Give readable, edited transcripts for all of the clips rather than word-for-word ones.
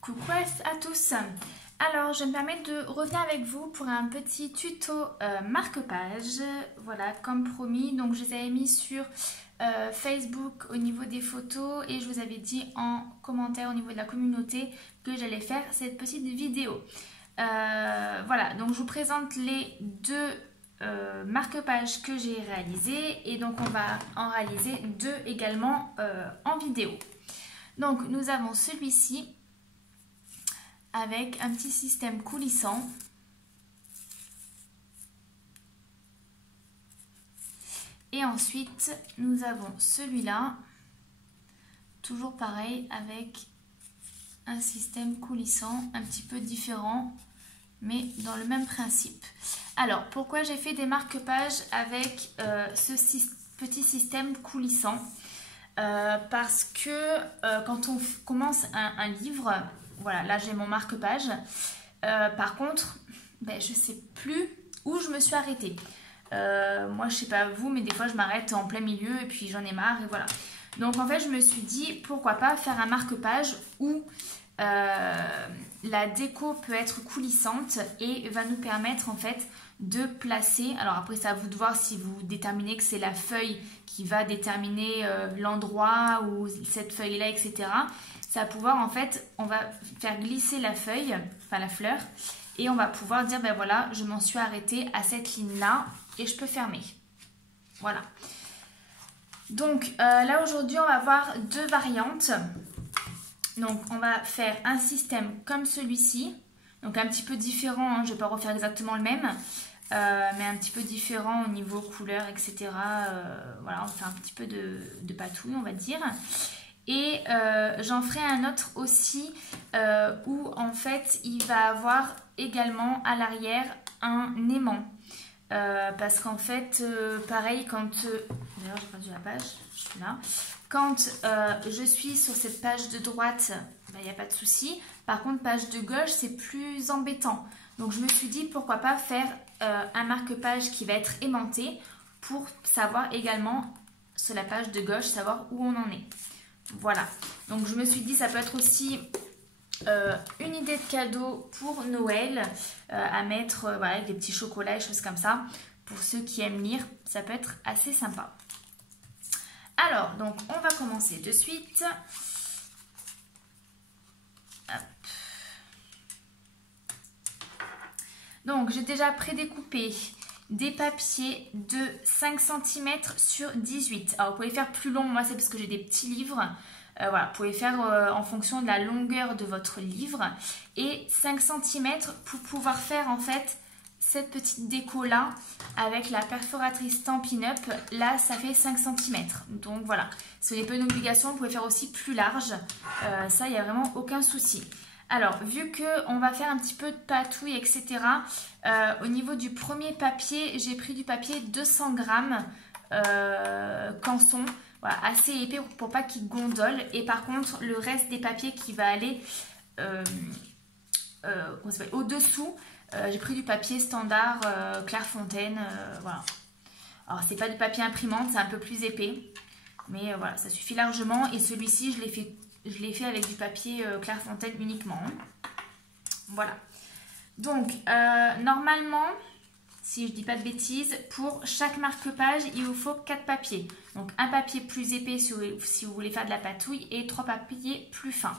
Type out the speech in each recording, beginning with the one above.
Coucou à tous. Alors je me permets de revenir avec vous pour un petit tuto marque-page. Voilà, comme promis, donc je les avais mis sur Facebook au niveau des photos et je vous avais dit en commentaire au niveau de la communauté que j'allais faire cette petite vidéo. Voilà, donc je vous présente les deux marque-pages que j'ai réalisés et donc on va en réaliser deux également en vidéo. Donc nous avons celui-ci avec un petit système coulissant. Et ensuite, nous avons celui-là, toujours pareil, avec un système coulissant un petit peu différent, mais dans le même principe. Alors, pourquoi j'ai fait des marque-pages avec ce petit système coulissant? Parce que quand on commence un livre, voilà, là j'ai mon marque-page. Par contre, ben, je ne sais plus où je me suis arrêtée. Moi, je sais pas vous, mais des fois je m'arrête en plein milieu et puis j'en ai marre et voilà. Donc en fait, je me suis dit pourquoi pas faire un marque-page où la déco peut être coulissante et va nous permettre en fait de placer. Alors après, c'est à vous de voir si vous déterminez que c'est la feuille qui va déterminer l'endroit où cette feuille-là, etc. Ça va pouvoir en fait, on va faire glisser la feuille, enfin la fleur, et on va pouvoir dire ben voilà, je m'en suis arrêtée à cette ligne-là et je peux fermer. Voilà. Donc là aujourd'hui, on va voir deux variantes. Donc on va faire un système comme celui-ci, donc un petit peu différent, hein, je ne vais pas refaire exactement le même, mais un petit peu différent au niveau couleur, etc. Voilà, on fait un petit peu de patouille, on va dire. Et j'en ferai un autre aussi où en fait il va avoir également à l'arrière un aimant. Parce qu'en fait, pareil, quand... D'ailleurs, j'ai perdu la page, je suis là. Quand je suis sur cette page de droite, il n'y a pas de souci. Par contre, page de gauche, c'est plus embêtant. Donc, je me suis dit, pourquoi pas faire un marque-page qui va être aimanté pour savoir également, sur la page de gauche, savoir où on en est. Voilà. Donc, je me suis dit, ça peut être aussi... une idée de cadeau pour Noël à mettre voilà, avec des petits chocolats et choses comme ça. Pour ceux qui aiment lire, ça peut être assez sympa. Alors, donc on va commencer de suite. Hop. Donc j'ai déjà prédécoupé des papiers de 5 cm sur 18. Alors vous pouvez faire plus long, moi c'est parce que j'ai des petits livres. Voilà, vous pouvez faire en fonction de la longueur de votre livre. Et 5 cm pour pouvoir faire en fait cette petite déco là avec la perforatrice Stampin' Up. Là, ça fait 5 cm. Donc voilà, ce n'est pas une obligation, vous pouvez faire aussi plus large. Ça, il n'y a vraiment aucun souci. Alors, vu qu'on va faire un petit peu de patouille, etc. Au niveau du premier papier, j'ai pris du papier 200 grammes canson. Voilà, assez épais pour pas qu'il gondole. Et par contre, le reste des papiers qui va aller au-dessous, j'ai pris du papier standard Clairefontaine. Voilà. Alors, c'est pas du papier imprimante, c'est un peu plus épais. Mais voilà, ça suffit largement. Et celui-ci, je l'ai fait avec du papier Clairefontaine uniquement. Voilà. Donc, normalement... Si je ne dis pas de bêtises, pour chaque marque-page, il vous faut 4 papiers. Donc un papier plus épais si vous voulez faire de la patouille et 3 papiers plus fins.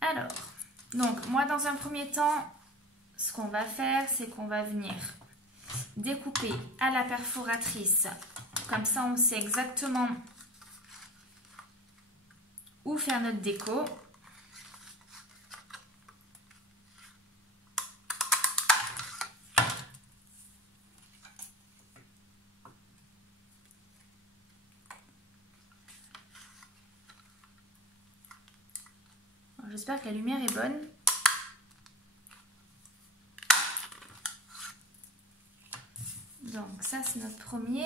Alors, donc moi dans un premier temps, ce qu'on va faire, c'est qu'on va venir découper à la perforatrice. Comme ça, on sait exactement où faire notre déco. J'espère que la lumière est bonne. Donc ça, c'est notre premier.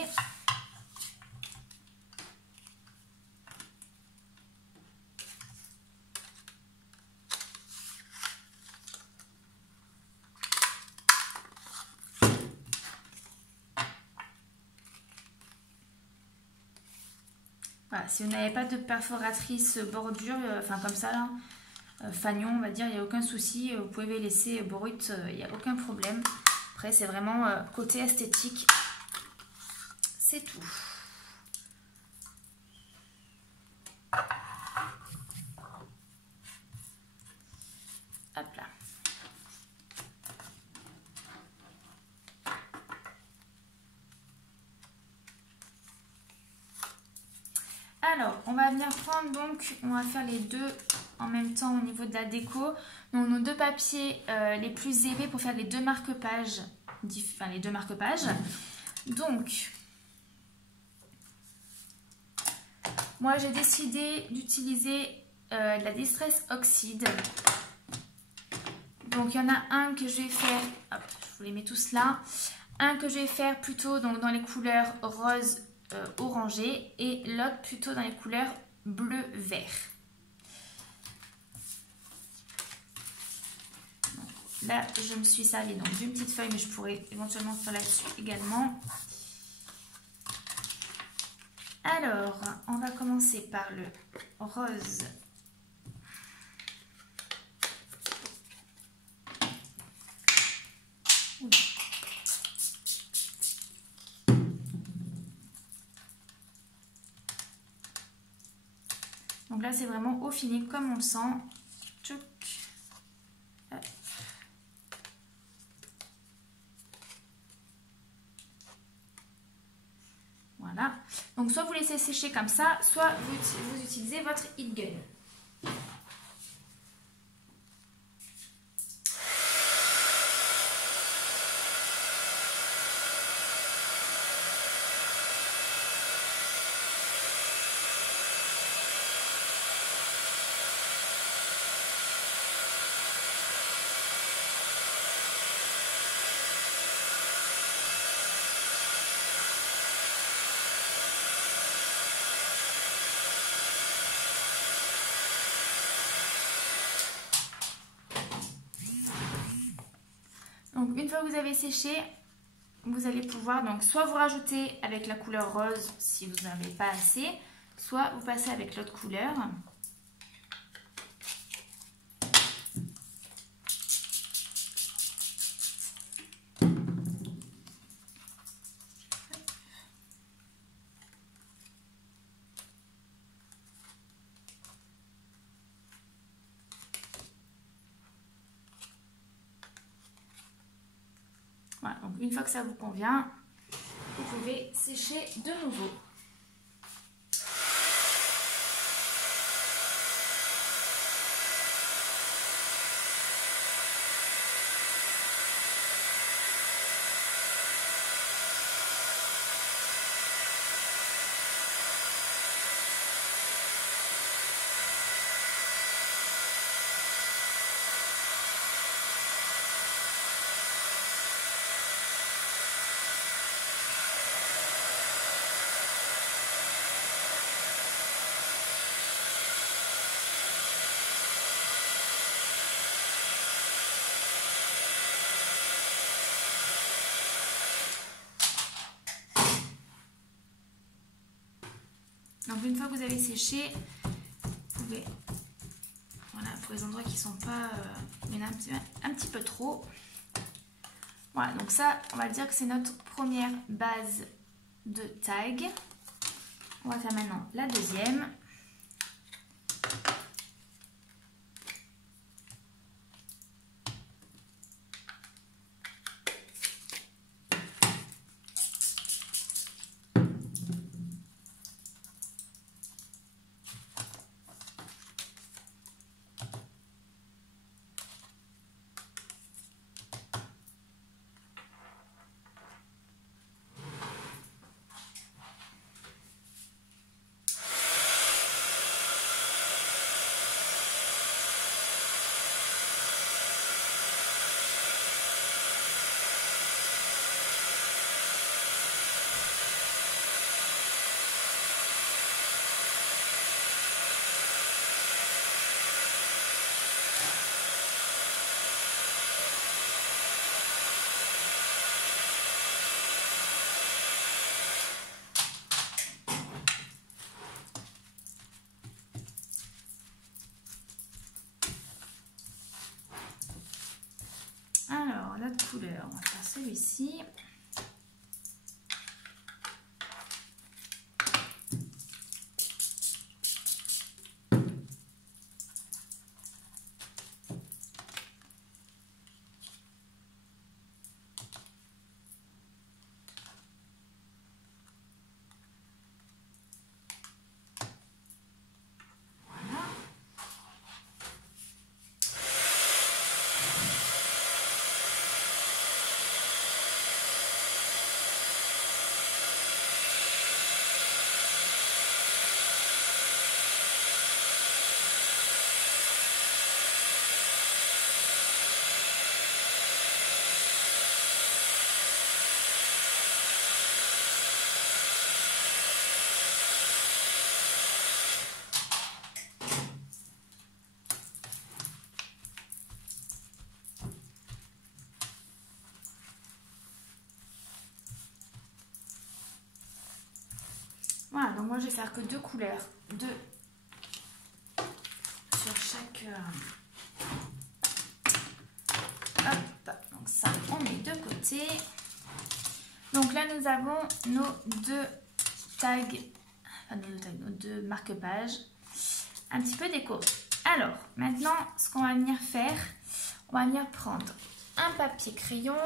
Voilà, si vous n'avez pas de perforatrice bordure, enfin comme ça là, fanion on va dire, il n'y a aucun souci, vous pouvez les laisser brutes, il n'y a aucun problème. Après c'est vraiment côté esthétique, c'est tout. Hop là. Alors, on va venir prendre donc, on va faire les deux en même temps au niveau de la déco. Donc nos deux papiers les plus épais pour faire les deux marque-pages. Enfin les deux marque-pages. Donc, moi j'ai décidé d'utiliser la Distress Oxide. Donc il y en a un que je vais faire, hop, je vous les mets tous là. Un que je vais faire plutôt donc, dans les couleurs rose, orangé, et l'autre plutôt dans les couleurs bleu, vert. Là, je me suis servi donc d'une petite feuille, mais je pourrais éventuellement faire là-dessus également. Alors, on va commencer par le rose. Donc là, c'est vraiment au fini, comme on le sent. Tchouk. Hop. Voilà. Donc soit vous laissez sécher comme ça, soit vous utilisez votre heat gun. Donc une fois que vous avez séché, vous allez pouvoir donc soit vous rajouter avec la couleur rose si vous n'avez pas assez, soit vous passez avec l'autre couleur. Voilà, donc une fois que ça vous convient, vous pouvez sécher de nouveau. Donc une fois que vous avez séché, vous pouvez, voilà, pour les endroits qui ne sont pas, il y en a un petit peu trop. Voilà, donc ça, on va dire que c'est notre première base de tag. On va faire maintenant la deuxième. couleurs. On va faire celui-ci. Voilà, donc moi je vais faire que 2 couleurs, 2 sur chaque... Hop, donc ça on met de côté. Donc là nous avons nos 2 tags, enfin nos 2 marque-pages, un petit peu déco. Alors maintenant ce qu'on va venir faire, on va venir prendre un papier crayon,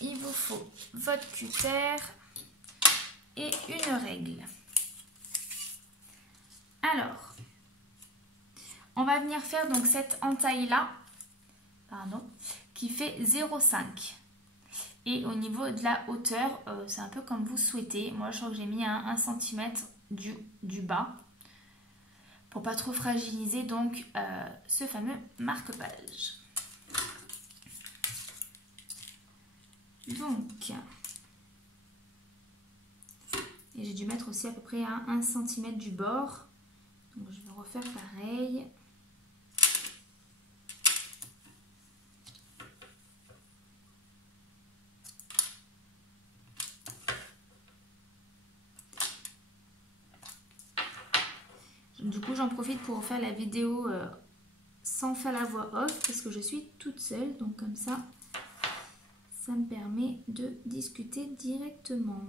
il vous faut votre cutter et une règle. Alors, on va venir faire donc cette entaille là, qui fait 0,5. Et au niveau de la hauteur, c'est un peu comme vous souhaitez. Moi, je crois que j'ai mis un 1 cm du bas pour pas trop fragiliser donc ce fameux marque-page. Donc, et j'ai dû mettre aussi à peu près à 1 cm du bord. Donc je vais refaire pareil. Du coup j'en profite pour faire la vidéo sans faire la voix off parce que je suis toute seule. Donc comme ça me permet de discuter directement.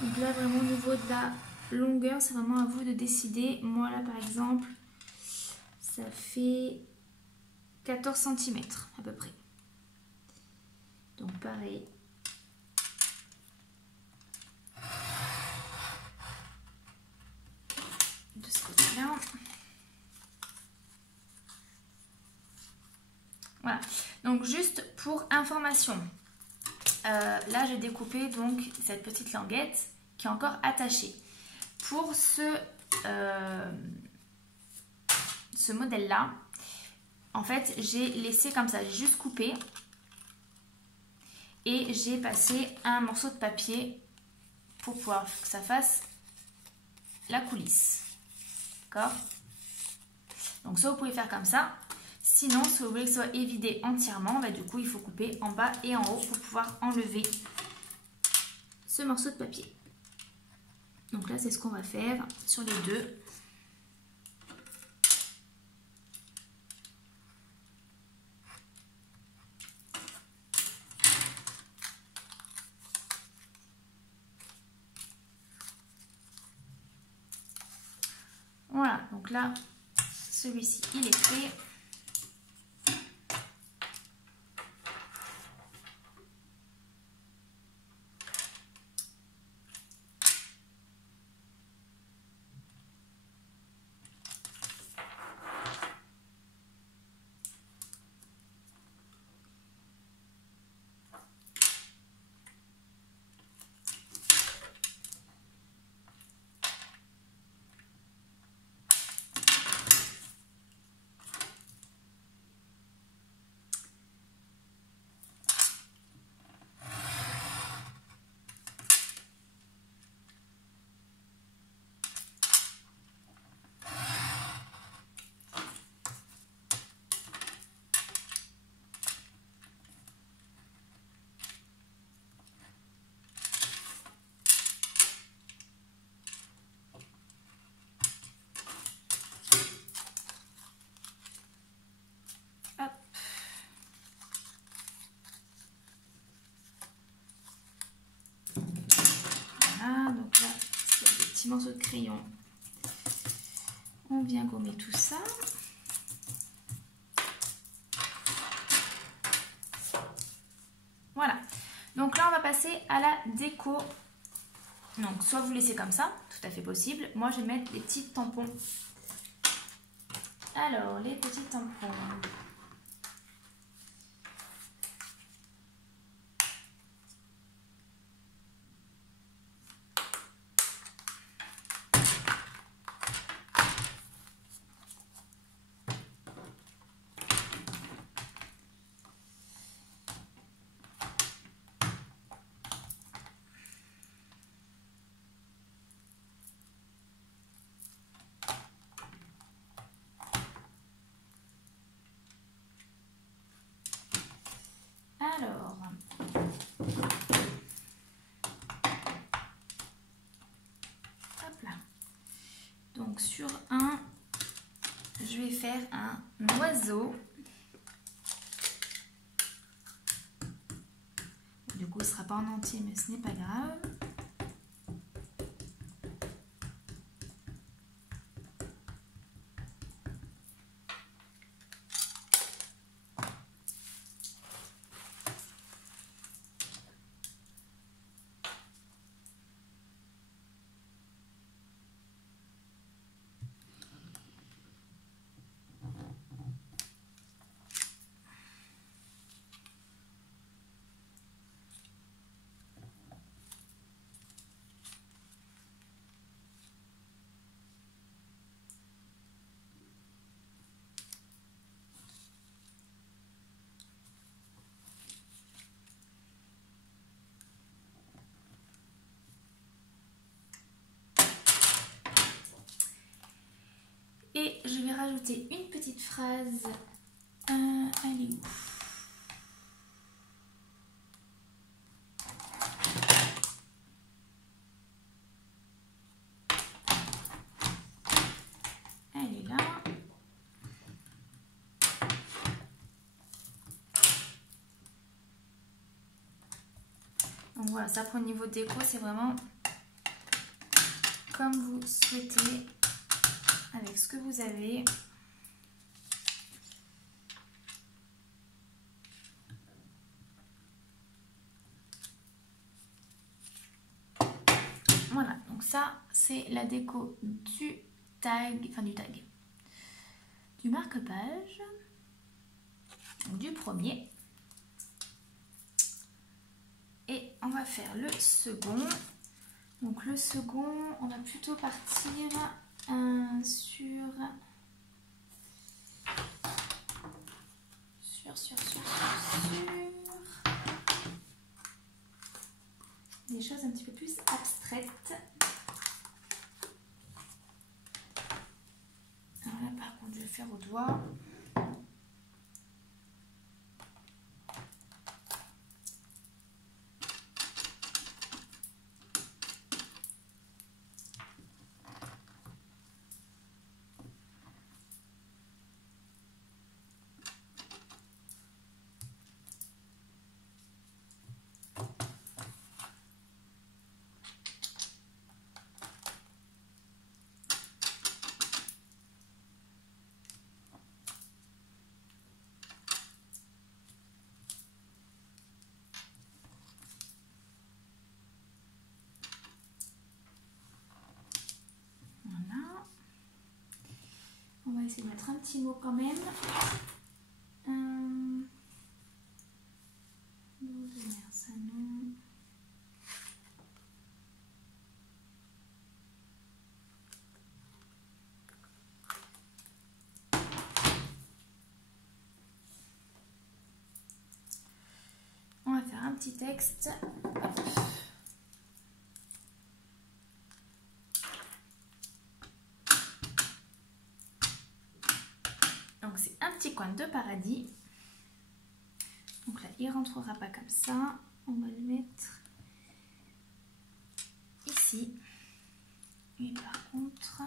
Donc là vraiment au niveau de la longueur, c'est vraiment à vous de décider. Moi là par exemple, ça fait 14 cm à peu près. Donc pareil. De ce côté-là. Voilà. Donc juste pour information, là j'ai découpé donc cette petite languette qui est encore attachée. Pour ce modèle-là, en fait, j'ai laissé comme ça, j'ai juste coupé et j'ai passé un morceau de papier pour pouvoir que ça fasse la coulisse. D'accord? Donc ça, vous pouvez faire comme ça. Sinon, si vous voulez que ce soit évidé entièrement, bah, du coup, il faut couper en bas et en haut pour pouvoir enlever ce morceau de papier. Donc là, c'est ce qu'on va faire sur les deux. Voilà, donc là, celui-ci, il est fait. petit morceau de crayon. On vient gommer tout ça. Voilà. Donc là, on va passer à la déco. Donc, soit vous laissez comme ça, tout à fait possible. Moi, je vais mettre les petits tampons. Alors, les petits tampons. Alors, hop là. Donc sur un, je vais faire un oiseau. Du coup, il ne sera pas en entier, mais ce n'est pas grave. Et je vais rajouter une petite phrase. Elle est où? Elle est là. Donc voilà, ça pour le niveau déco, c'est vraiment comme vous souhaitez, avec ce que vous avez. Voilà, donc ça c'est la déco du tag, du marque-page, du premier. Et on va faire le second. Donc le second, on va plutôt partir sur des choses un petit peu plus abstraites. Alors là par contre je vais faire au doigt. On va essayer de mettre un petit mot quand même. On va faire un petit texte. Donc c'est un petit coin de paradis. Donc là il rentrera pas comme ça. On va le mettre ici. Et par contre,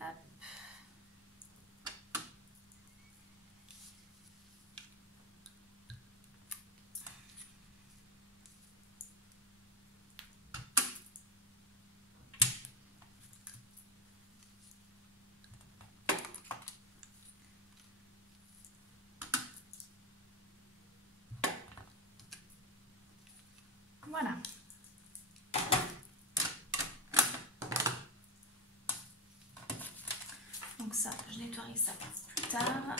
hop. Voilà. Donc ça, je nettoierai ça plus tard.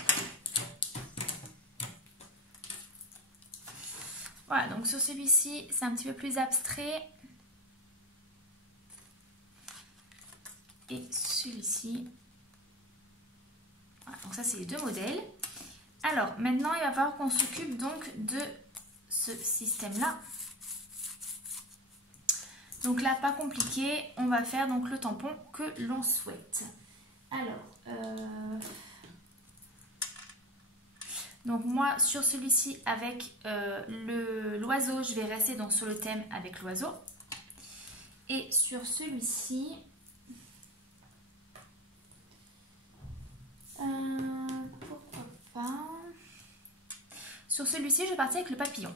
Voilà, donc sur celui-ci, c'est un petit peu plus abstrait. Et celui-ci. Voilà, donc ça, c'est les deux modèles. Alors, maintenant, il va falloir qu'on s'occupe donc de ce système-là. Donc là, pas compliqué. On va faire donc le tampon que l'on souhaite. Alors, donc moi, sur celui-ci, avec l'oiseau, je vais rester donc sur le thème avec l'oiseau. Et sur celui-ci, pourquoi pas. Sur celui-ci, je vais partir avec le papillon.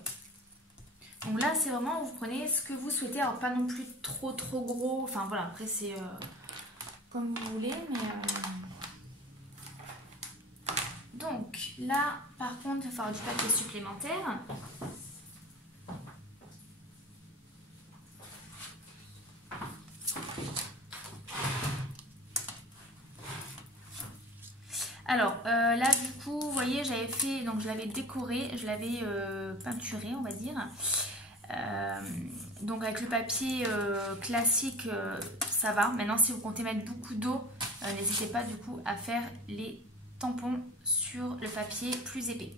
Donc là, c'est vraiment, vous prenez ce que vous souhaitez. Alors, pas non plus trop gros. Enfin, voilà, après, c'est comme vous voulez. Mais donc, là, par contre, il va falloir du papier supplémentaire. Alors, là, du coup, vous voyez, j'avais fait, donc je l'avais décoré, je l'avais peinturé, on va dire. Donc avec le papier classique, ça va. Maintenant, si vous comptez mettre beaucoup d'eau, n'hésitez pas du coup à faire les tampons sur le papier plus épais.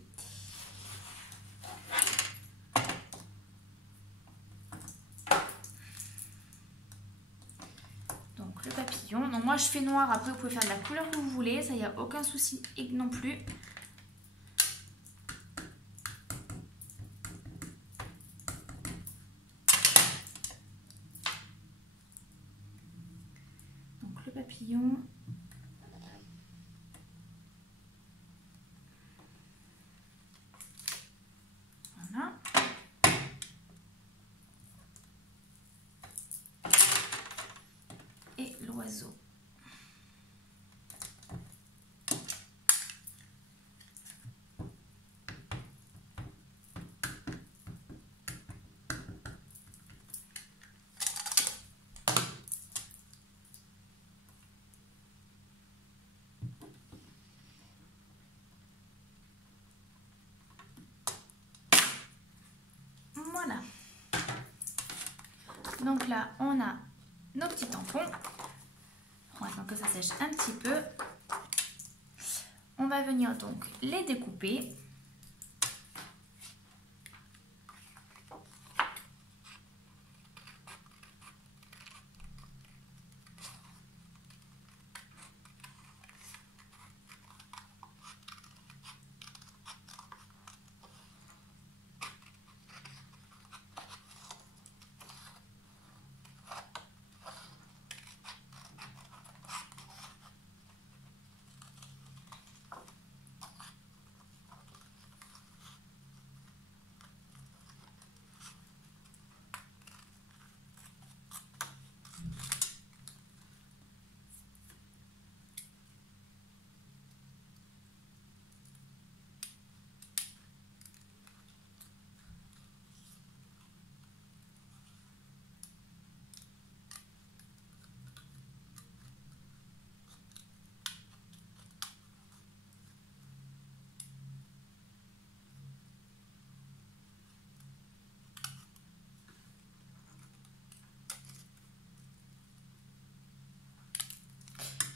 Donc le papillon. Donc moi je fais noir, après vous pouvez faire de la couleur que vous voulez, ça, il n'y a aucun souci non plus. Donc le papillon. Voilà. Et l'oiseau. Voilà. Donc là, on a nos petits tampons. On attend que ça sèche un petit peu. On va venir donc les découper.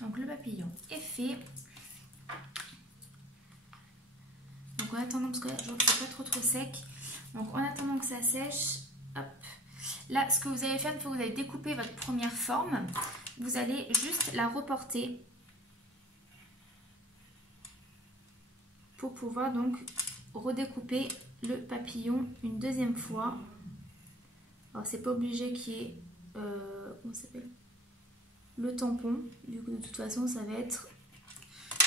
Donc le papillon est fait. Donc en attendant, parce que là je vois que c'est pas trop sec. Donc en attendant que ça sèche, hop. Là ce que vous allez faire, une fois que vous avez découpé votre première forme, vous allez juste la reporter pour pouvoir donc redécouper le papillon une deuxième fois. Alors c'est pas obligé qu'il y ait comment ça s'appelle, le tampon, vu que de toute façon ça va être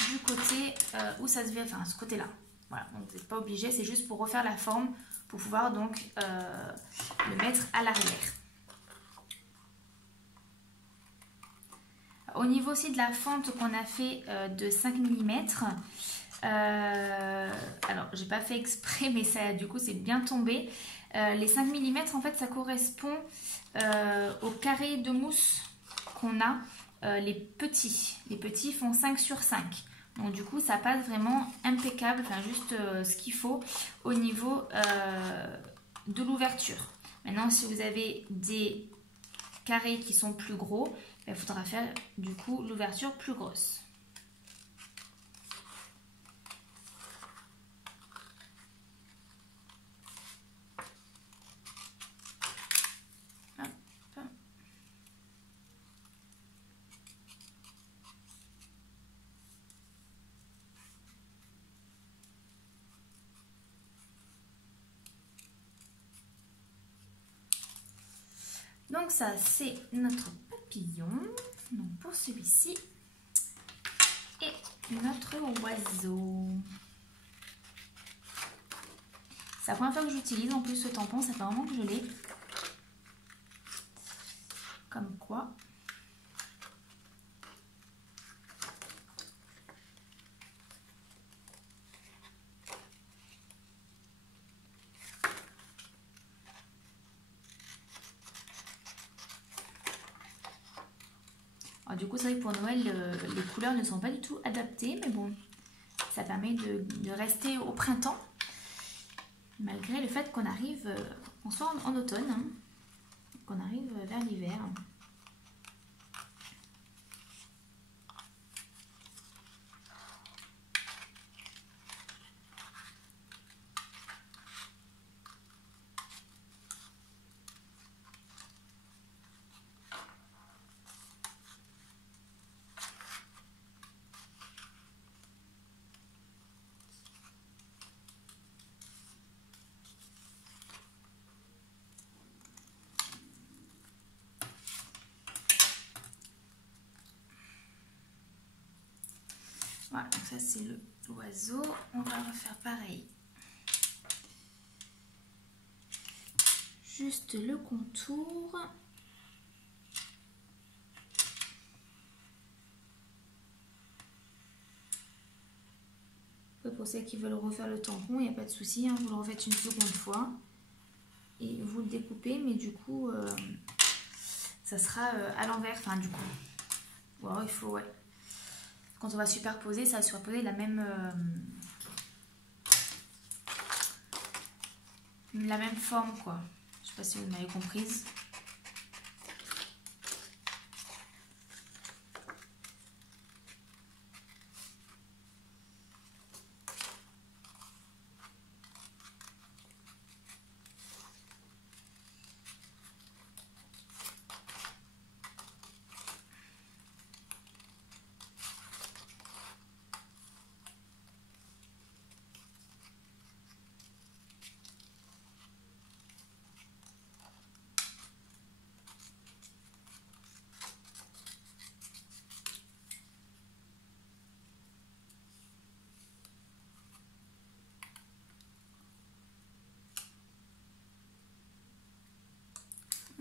du côté où ça se fait, enfin ce côté là. Voilà, donc vous n'êtes pas obligé, c'est juste pour refaire la forme, pour pouvoir donc le mettre à l'arrière. Au niveau aussi de la fente qu'on a fait de 5 mm, alors j'ai pas fait exprès, mais ça, du coup, c'est bien tombé. Les 5 mm, en fait, ça correspond au carré de mousse qu'on a. Les petits font 5 sur 5. Donc du coup, ça passe vraiment impeccable, enfin juste ce qu'il faut au niveau de l'ouverture. Maintenant, si vous avez des carrés qui sont plus gros, il faudra faire du coup l'ouverture plus grosse. Donc ça, c'est notre papillon. Donc pour celui-ci. Et notre oiseau. C'est la première fois que j'utilise en plus ce tampon. Ça fait vraiment que je l'ai. Comme quoi. Alors, du coup, c'est vrai que pour Noël, les couleurs ne sont pas du tout adaptées, mais bon, ça permet de rester au printemps, malgré le fait qu'on arrive, qu'on soit en automne, hein, qu'on arrive vers l'hiver. Voilà, donc ça c'est l'oiseau. On va refaire pareil. Juste le contour. Pour ceux qui veulent refaire le tampon, il n'y a pas de souci, hein, vous le refaites une seconde fois et vous le découpez, mais du coup, ça sera à l'envers, enfin du coup. Ou alors il faut, ouais. Quand on va superposer, ça va superposer la même forme, quoi. Je sais pas si vous m'avez comprise.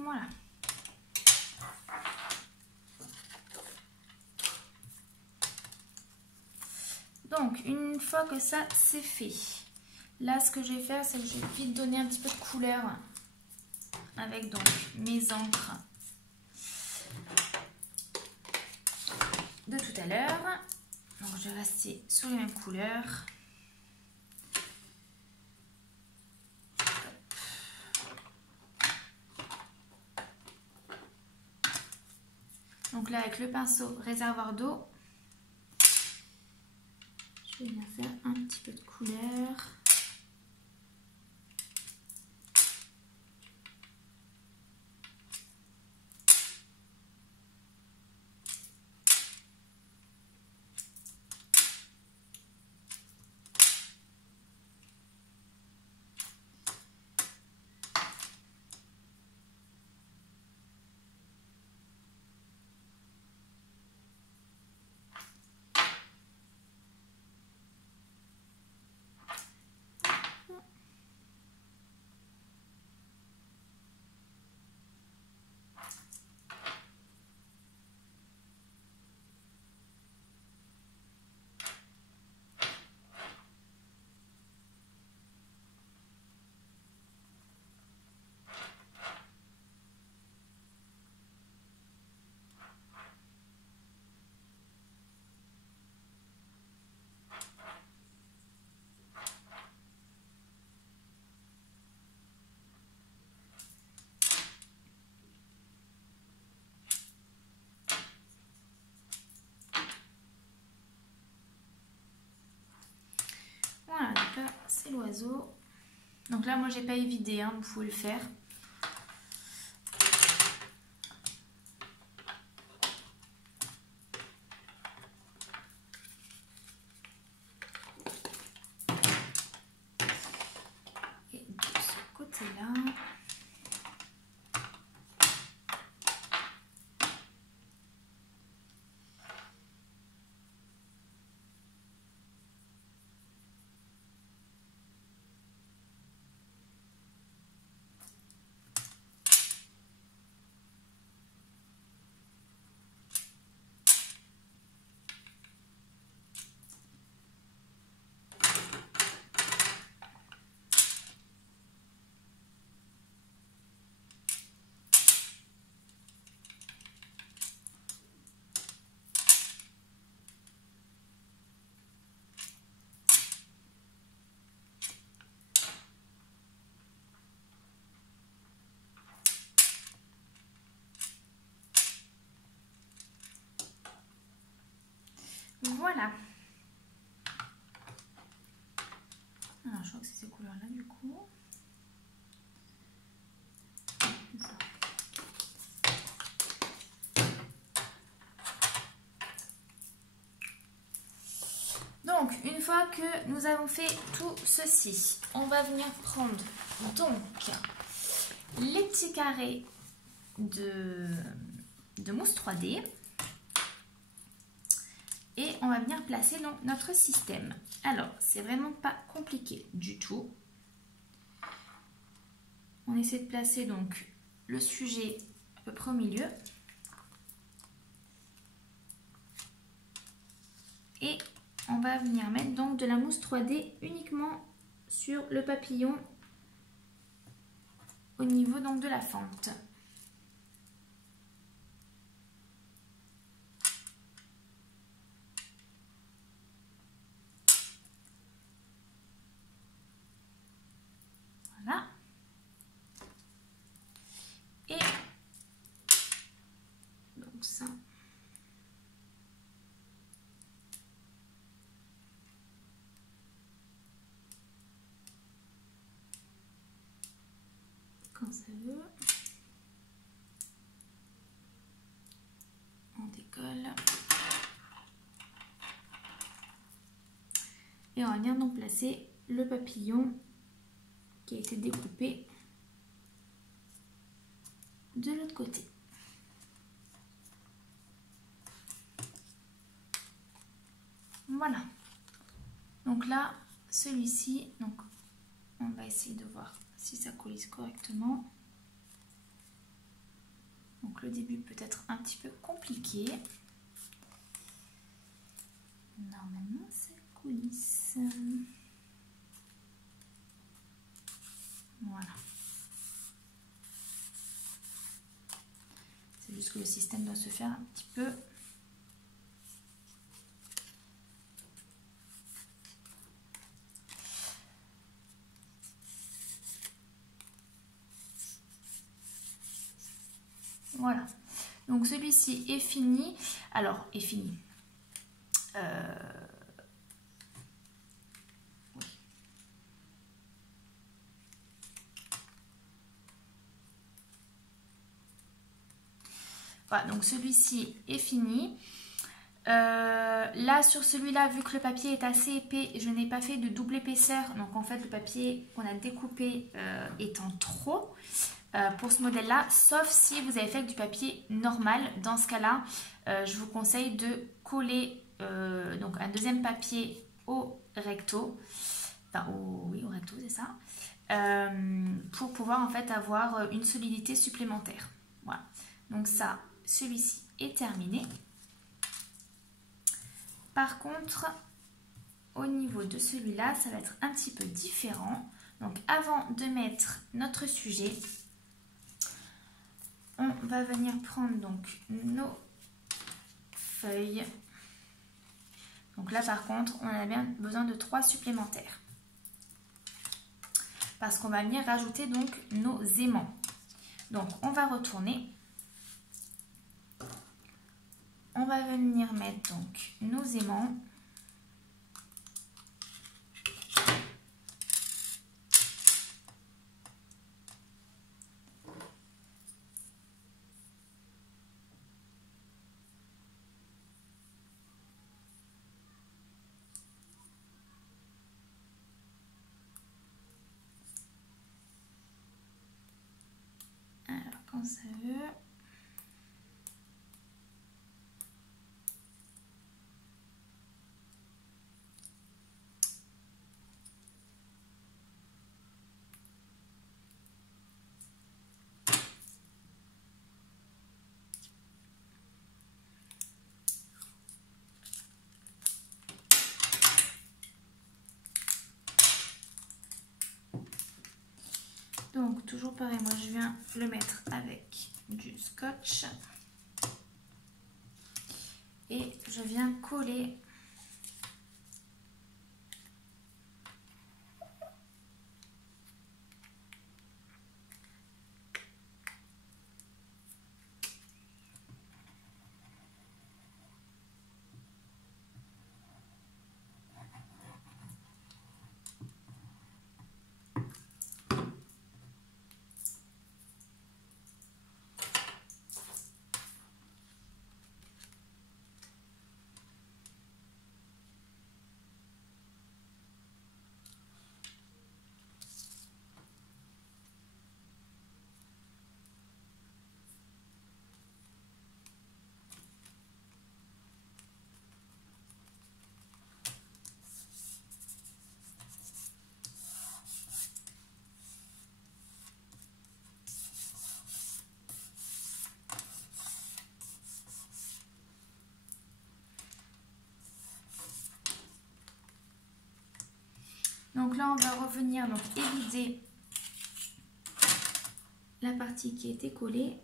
Voilà. Donc, une fois que ça c'est fait, là ce que je vais faire, c'est que je vais vite donner un petit peu de couleur avec donc mes encres de tout à l'heure. Donc, je vais rester sur les mêmes couleurs. Donc là, avec le pinceau réservoir d'eau, je vais la faire un petit peu de couleur. là, c'est l'oiseau. Donc là, moi, j'ai pas évidé, hein, vous pouvez le faire. Et de ce côté-là. Voilà. Alors, je crois que c'est ces couleurs-là du coup. Ça. Donc, une fois que nous avons fait tout ceci, on va venir prendre donc les petits carrés de mousse 3D. Et on va venir placer donc notre système. Alors, c'est vraiment pas compliqué du tout. On essaie de placer donc le sujet à peu près au milieu. Et on va venir mettre donc de la mousse 3D uniquement sur le papillon au niveau donc de la fente. Voilà. Et donc ça. Quand ça veut. On décolle. Et on va venir donc placer le papillon qui a été découpé de l'autre côté. Voilà. Donc là, celui-ci, donc on va essayer de voir si ça coulisse correctement. Donc le début peut être un petit peu compliqué. Normalement, ça coulisse. Voilà. C'est juste que le système doit se faire un petit peu. Voilà. Donc celui-ci est fini. Alors, est fini. Oui. Voilà, donc celui-ci est fini. Là, sur celui-là, vu que le papier est assez épais, je n'ai pas fait de double épaisseur. Donc en fait, le papier qu'on a découpé étant trop pour ce modèle-là, sauf si vous avez fait avec du papier normal. Dans ce cas-là, je vous conseille de coller donc un deuxième papier au recto. Enfin, oui, au recto, c'est ça. Pour pouvoir en fait avoir une solidité supplémentaire. Voilà. Donc ça, celui-ci est terminé. Par contre, au niveau de celui-là, ça va être un petit peu différent. Donc avant de mettre notre sujet, on va venir prendre donc nos feuilles. Donc là par contre, on a bien besoin de 3 supplémentaires. Parce qu'on va venir rajouter donc nos aimants. Donc on va retourner. On va venir mettre donc nos aimants. quand ça veut. Donc toujours pareil, moi je viens le mettre avec du scotch et je viens coller Donc là, on va revenir donc évider la partie qui a été collée.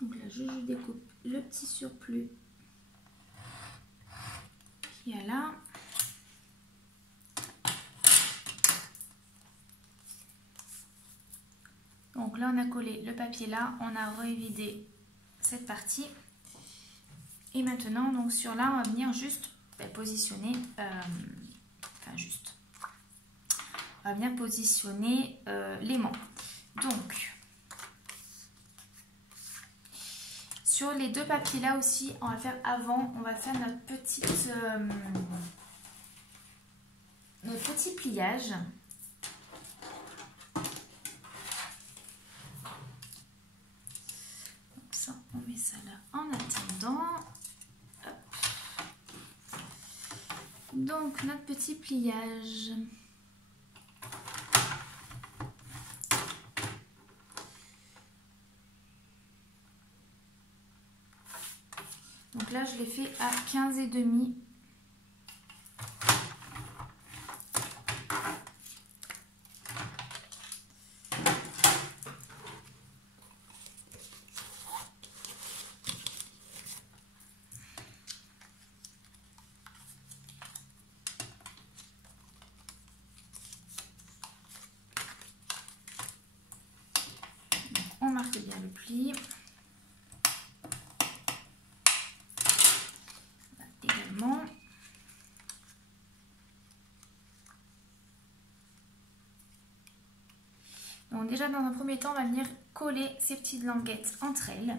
Donc là, je découpe le petit surplus qu'il y a là. Donc là, on a collé le papier là, on a révidé cette partie. Et maintenant, donc sur là, on va venir juste positionner, on va venir positionner l'aimant. Donc, sur les deux papiers là aussi, on va faire avant, on va faire notre petit pliage. Donc ça, on met ça là en attendant. Hop. Donc notre petit pliage. Donc là, je l'ai fait à 15,5. On marque bien le pli. Également. Donc déjà dans un premier temps, on va venir coller ces petites languettes entre elles.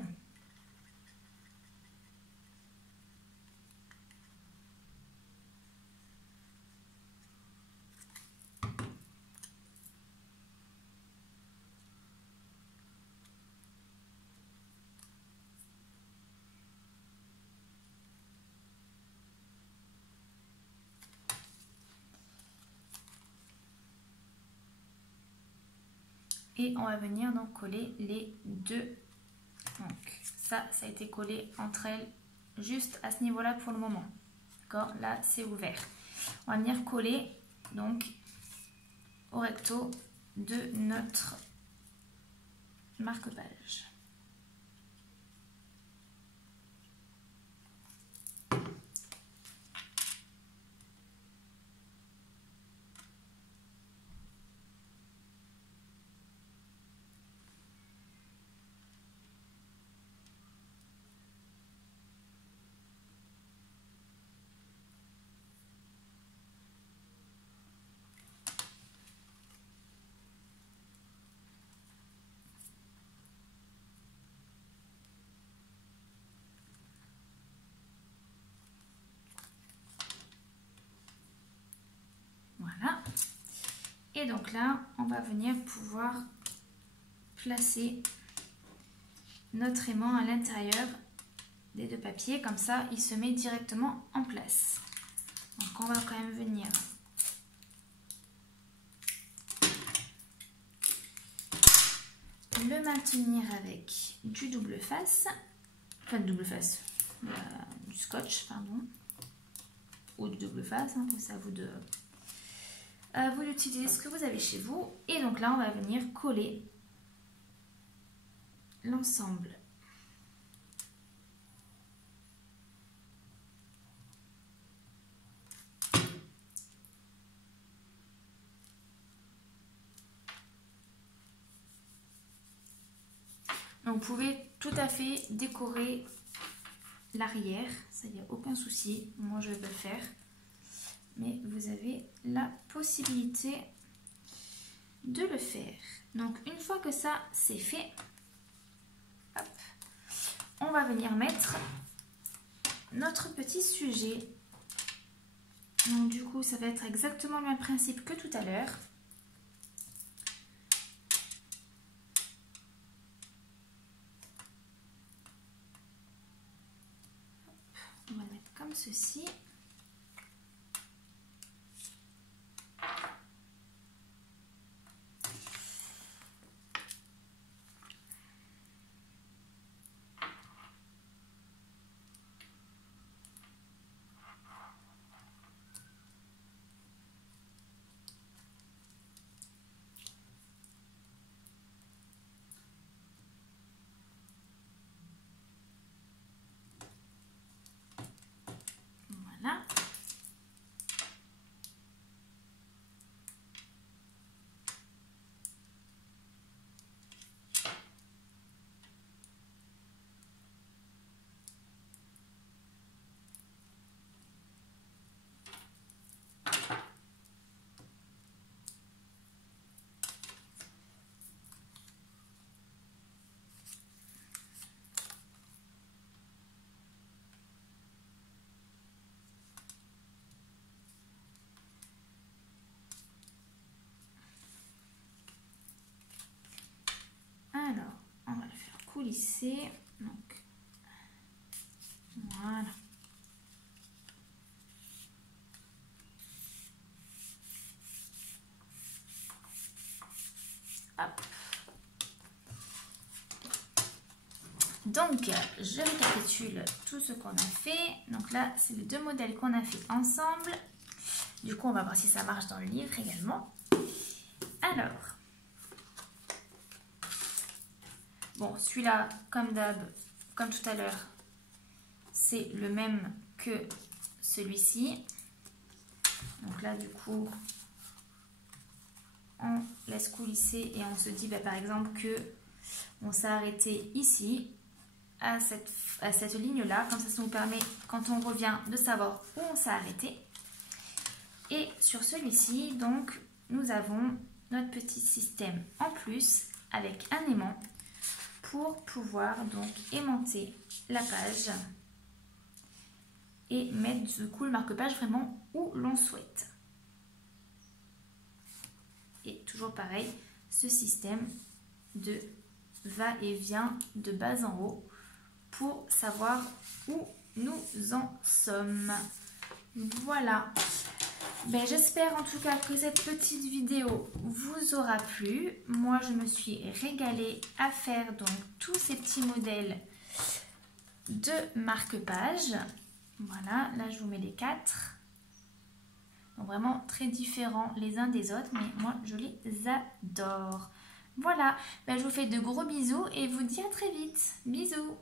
Et on va venir donc coller les deux. Donc ça a été collé entre elles juste à ce niveau-là pour le moment. D'accord? Là, c'est ouvert. On va venir coller donc au recto de notre marque-page. Et donc là, on va venir pouvoir placer notre aimant à l'intérieur des deux papiers. Comme ça, il se met directement en place. Donc on va quand même venir le maintenir avec du double face. Enfin, de double face. Du scotch, pardon. Ou du double face. Hein, c'est à vous de... vous d'utiliser ce que vous avez chez vous. Et donc là, on va venir coller l'ensemble. Donc, vous pouvez tout à fait décorer l'arrière, ça n'y a aucun souci. Moi, je vais le faire. Mais vous avez la possibilité de le faire. Donc, une fois que ça, c'est fait, hop, on va venir mettre notre petit sujet. Donc, du coup, ça va être exactement le même principe que tout à l'heure. On va le mettre comme ceci. Voilà. Alors, on va le faire coulisser. Donc, voilà. Hop. Donc, je récapitule tout ce qu'on a fait. Donc là, c'est les deux modèles qu'on a fait ensemble. Du coup, on va voir si ça marche dans le livre également. Alors, bon, celui-là, comme d'hab, comme tout à l'heure, c'est le même que celui-ci. Donc là, du coup, on laisse coulisser et on se dit, bah, par exemple, que on s'est arrêté ici, à cette ligne-là. Comme ça nous permet, quand on revient, de savoir où on s'est arrêté. Et sur celui-ci, donc, nous avons notre petit système en plus avec un aimant pour pouvoir donc aimanter la page et mettre du coup le marque-page vraiment où l'on souhaite. Et toujours pareil, ce système de va-et-vient de bas en haut pour savoir où nous en sommes. Voilà. Ben, j'espère en tout cas que cette petite vidéo vous aura plu. Moi, je me suis régalée à faire donc tous ces petits modèles de marque-page. Voilà, là je vous mets les 4. Donc vraiment très différents les uns des autres, mais moi je les adore. Voilà, ben, je vous fais de gros bisous et vous dis à très vite. Bisous.